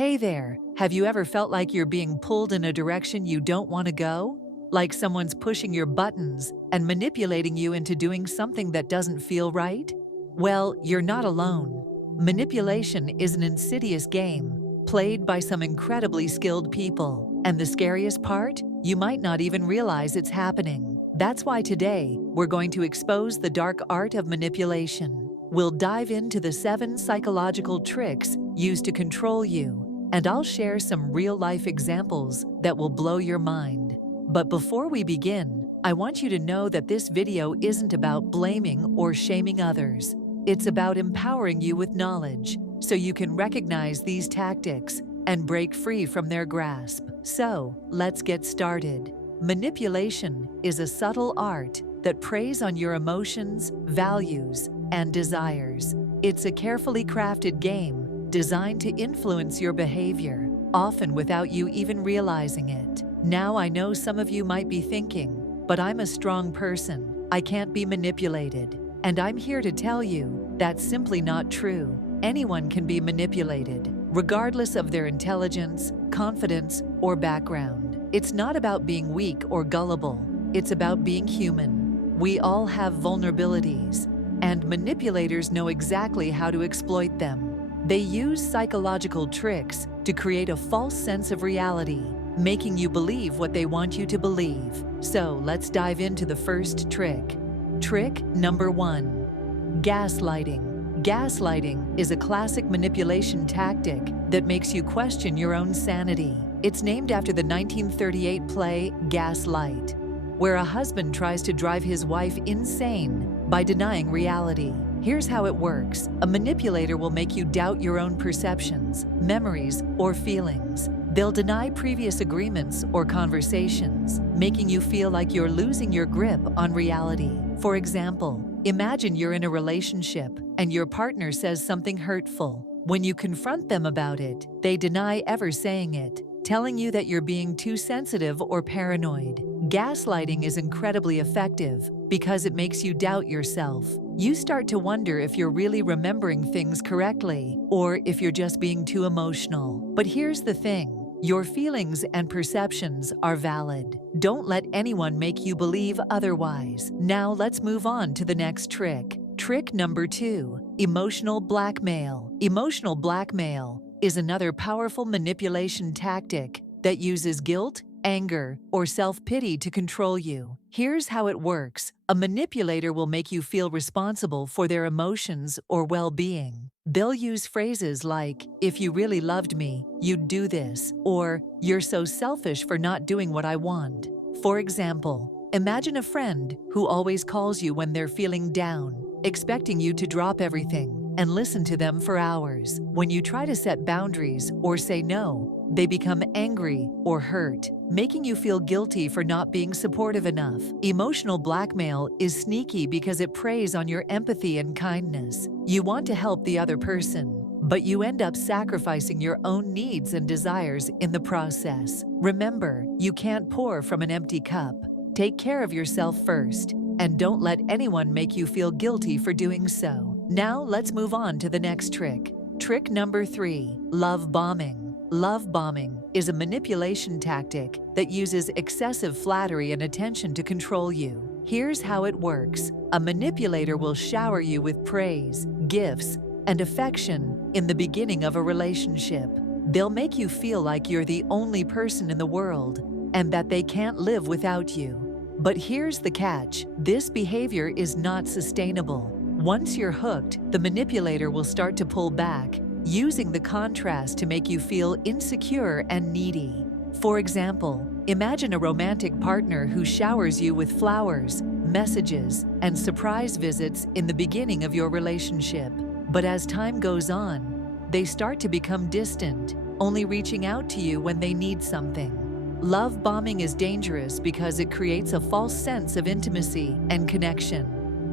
Hey there, have you ever felt like you're being pulled in a direction you don't want to go? Like someone's pushing your buttons and manipulating you into doing something that doesn't feel right? Well, you're not alone. Manipulation is an insidious game, played by some incredibly skilled people. And the scariest part? You might not even realize it's happening. That's why today, we're going to expose the dark art of manipulation. We'll dive into the 7 psychological tricks used to control you, and I'll share some real-life examples that will blow your mind. But before we begin, I want you to know that this video isn't about blaming or shaming others. It's about empowering you with knowledge so you can recognize these tactics and break free from their grasp. So, let's get started. Manipulation is a subtle art that preys on your emotions, values, and desires. It's a carefully crafted game designed to influence your behavior, often without you even realizing it. Now I know some of you might be thinking, but I'm a strong person, I can't be manipulated. And I'm here to tell you that's simply not true. Anyone can be manipulated, regardless of their intelligence, confidence, or background. It's not about being weak or gullible, it's about being human. We all have vulnerabilities, and manipulators know exactly how to exploit them. They use psychological tricks to create a false sense of reality, making you believe what they want you to believe. So let's dive into the first trick. Trick number 1. Gaslighting. Gaslighting is a classic manipulation tactic that makes you question your own sanity. It's named after the 1938 play Gaslight, where a husband tries to drive his wife insane by denying reality. Here's how it works. A manipulator will make you doubt your own perceptions, memories, or feelings. They'll deny previous agreements or conversations, making you feel like you're losing your grip on reality. For example, imagine you're in a relationship and your partner says something hurtful. When you confront them about it, they deny ever saying it, telling you that you're being too sensitive or paranoid. Gaslighting is incredibly effective because it makes you doubt yourself. You start to wonder if you're really remembering things correctly or if you're just being too emotional. But here's the thing. Your feelings and perceptions are valid. Don't let anyone make you believe otherwise. Now let's move on to the next trick. Trick number 2. Emotional blackmail. Emotional blackmail is another powerful manipulation tactic that uses guilt, anger, or self-pity to control you. Here's how it works. A manipulator will make you feel responsible for their emotions or well-being. They'll use phrases like, "If you really loved me, you'd do this," or "You're so selfish for not doing what I want." For example, imagine a friend who always calls you when they're feeling down, expecting you to drop everything and listen to them for hours. When you try to set boundaries or say no, they become angry or hurt, making you feel guilty for not being supportive enough. Emotional blackmail is sneaky because it preys on your empathy and kindness. You want to help the other person, but you end up sacrificing your own needs and desires in the process. Remember, you can't pour from an empty cup. Take care of yourself first, and don't let anyone make you feel guilty for doing so. Now let's move on to the next trick. Trick number 3. Love bombing. Love bombing is a manipulation tactic that uses excessive flattery and attention to control you. Here's how it works. A manipulator will shower you with praise, gifts, and affection in the beginning of a relationship. They'll make you feel like you're the only person in the world and that they can't live without you. But here's the catch. This behavior is not sustainable. Once you're hooked, the manipulator will start to pull back, using the contrast to make you feel insecure and needy. For example, imagine a romantic partner who showers you with flowers, messages, and surprise visits in the beginning of your relationship. But as time goes on, they start to become distant, only reaching out to you when they need something. Love bombing is dangerous because it creates a false sense of intimacy and connection.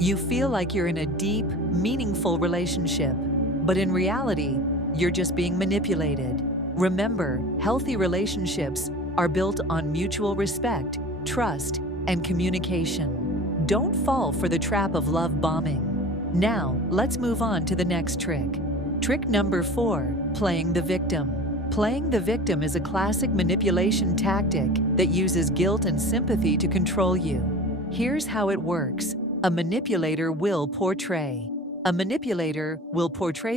You feel like you're in a deep, meaningful relationship, but in reality, you're just being manipulated. Remember, healthy relationships are built on mutual respect, trust, and communication. Don't fall for the trap of love bombing. Now, let's move on to the next trick. Trick number 4, playing the victim. Playing the victim is a classic manipulation tactic that uses guilt and sympathy to control you. Here's how it works. A manipulator will portray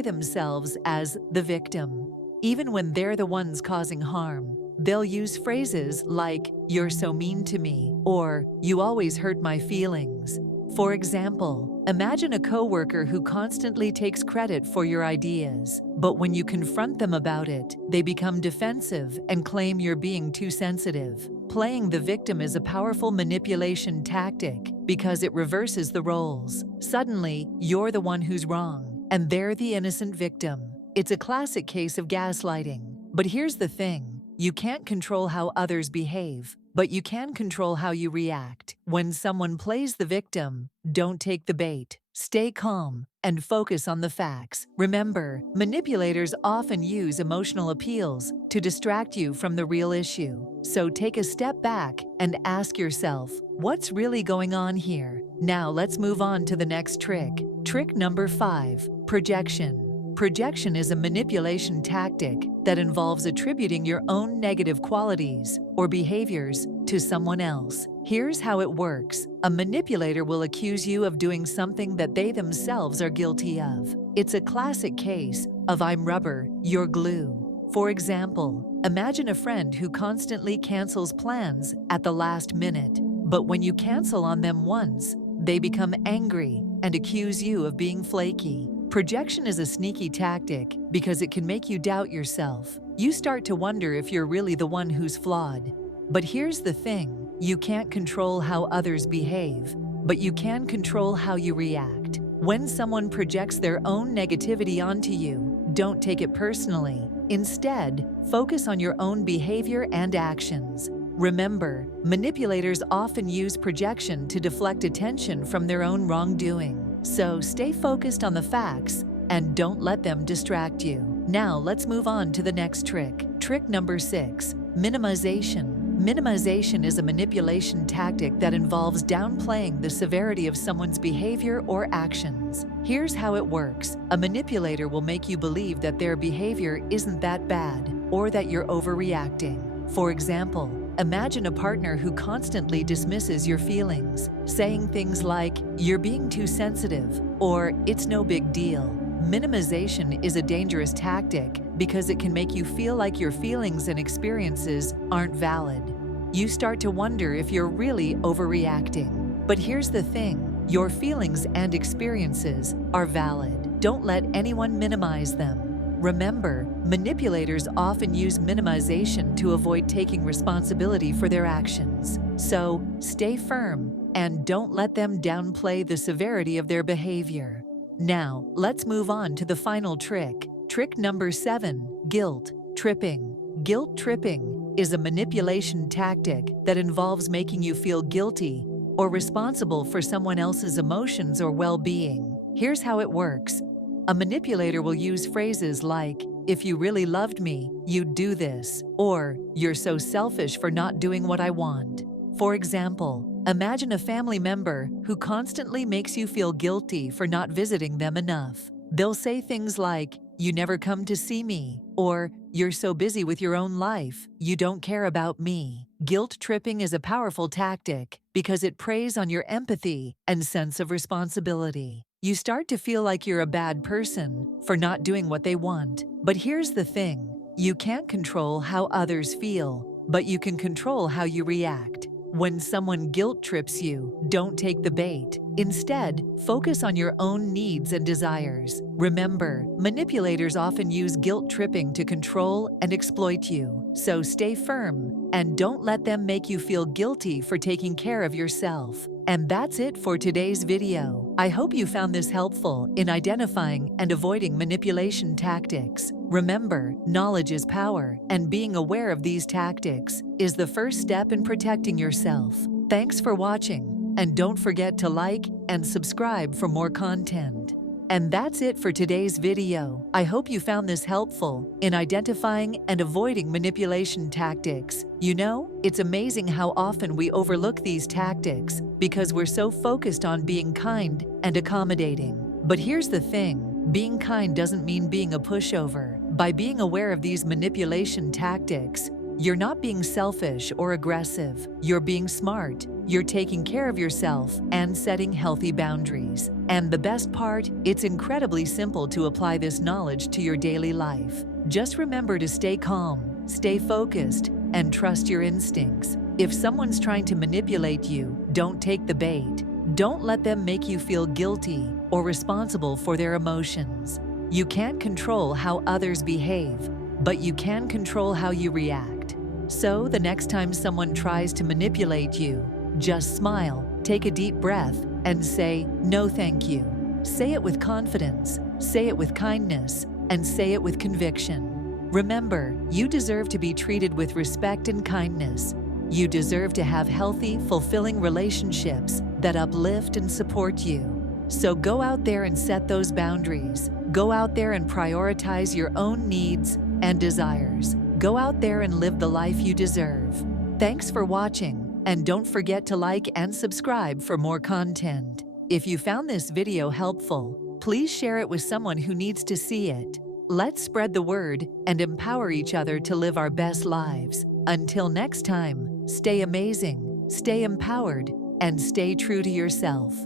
themselves as the victim. Even when they're the ones causing harm, they'll use phrases like, "You're so mean to me," or "You always hurt my feelings." For example, imagine a coworker who constantly takes credit for your ideas, but when you confront them about it, they become defensive and claim you're being too sensitive. Playing the victim is a powerful manipulation tactic because it reverses the roles. Suddenly, you're the one who's wrong, and they're the innocent victim. It's a classic case of gaslighting. But here's the thing. You can't control how others behave, but you can control how you react. When someone plays the victim, don't take the bait. Stay calm and focus on the facts. Remember, manipulators often use emotional appeals to distract you from the real issue. So take a step back and ask yourself, what's really going on here? Now let's move on to the next trick. Trick number 5, projection. Projection is a manipulation tactic that involves attributing your own negative qualities or behaviors to someone else. Here's how it works. A manipulator will accuse you of doing something that they themselves are guilty of. It's a classic case of "I'm rubber, you're glue." For example, imagine a friend who constantly cancels plans at the last minute, but when you cancel on them once, they become angry and accuse you of being flaky. Projection is a sneaky tactic because it can make you doubt yourself. You start to wonder if you're really the one who's flawed. But here's the thing, you can't control how others behave, but you can control how you react. When someone projects their own negativity onto you, don't take it personally. Instead, focus on your own behavior and actions. Remember, manipulators often use projection to deflect attention from their own wrongdoing. So stay focused on the facts and don't let them distract you. Now let's move on to the next trick. Trick number 6, minimization. Minimization is a manipulation tactic that involves downplaying the severity of someone's behavior or actions. Here's how it works. A manipulator will make you believe that their behavior isn't that bad or that you're overreacting. For example, imagine a partner who constantly dismisses your feelings, saying things like, "You're being too sensitive," or "It's no big deal." Minimization is a dangerous tactic because it can make you feel like your feelings and experiences aren't valid. You start to wonder if you're really overreacting. But here's the thing, your feelings and experiences are valid. Don't let anyone minimize them. Remember, manipulators often use minimization to avoid taking responsibility for their actions. So, stay firm and don't let them downplay the severity of their behavior. Now, let's move on to the final trick. Trick number 7, guilt tripping. Guilt tripping is a manipulation tactic that involves making you feel guilty or responsible for someone else's emotions or well-being. Here's how it works. A manipulator will use phrases like, "If you really loved me, you'd do this," or "You're so selfish for not doing what I want." For example, imagine a family member who constantly makes you feel guilty for not visiting them enough. They'll say things like, "You never come to see me," or "You're so busy with your own life, you don't care about me." Guilt tripping is a powerful tactic because it preys on your empathy and sense of responsibility. You start to feel like you're a bad person for not doing what they want. But here's the thing, you can't control how others feel, but you can control how you react. When someone guilt trips you, don't take the bait. Instead, focus on your own needs and desires. Remember, manipulators often use guilt tripping to control and exploit you. So stay firm and don't let them make you feel guilty for taking care of yourself. And that's it for today's video. I hope you found this helpful in identifying and avoiding manipulation tactics. Remember, knowledge is power, and being aware of these tactics is the first step in protecting yourself. Thanks for watching, and don't forget to like and subscribe for more content. And that's it for today's video. I hope you found this helpful in identifying and avoiding manipulation tactics. You know, it's amazing how often we overlook these tactics because we're so focused on being kind and accommodating. But here's the thing, being kind doesn't mean being a pushover. By being aware of these manipulation tactics, you're not being selfish or aggressive. You're being smart. You're taking care of yourself and setting healthy boundaries. And the best part, it's incredibly simple to apply this knowledge to your daily life. Just remember to stay calm, stay focused, and trust your instincts. If someone's trying to manipulate you, don't take the bait. Don't let them make you feel guilty or responsible for their emotions. You can't control how others behave, but you can control how you react. So the next time someone tries to manipulate you, just smile, take a deep breath, and say, "No, thank you." Say it with confidence, say it with kindness, and say it with conviction. Remember, you deserve to be treated with respect and kindness. You deserve to have healthy, fulfilling relationships that uplift and support you. So go out there and set those boundaries. Go out there and prioritize your own needs and desires. Go out there and live the life you deserve. Thanks for watching, and don't forget to like and subscribe for more content. If you found this video helpful, please share it with someone who needs to see it. Let's spread the word and empower each other to live our best lives. Until next time, stay amazing, stay empowered, and stay true to yourself.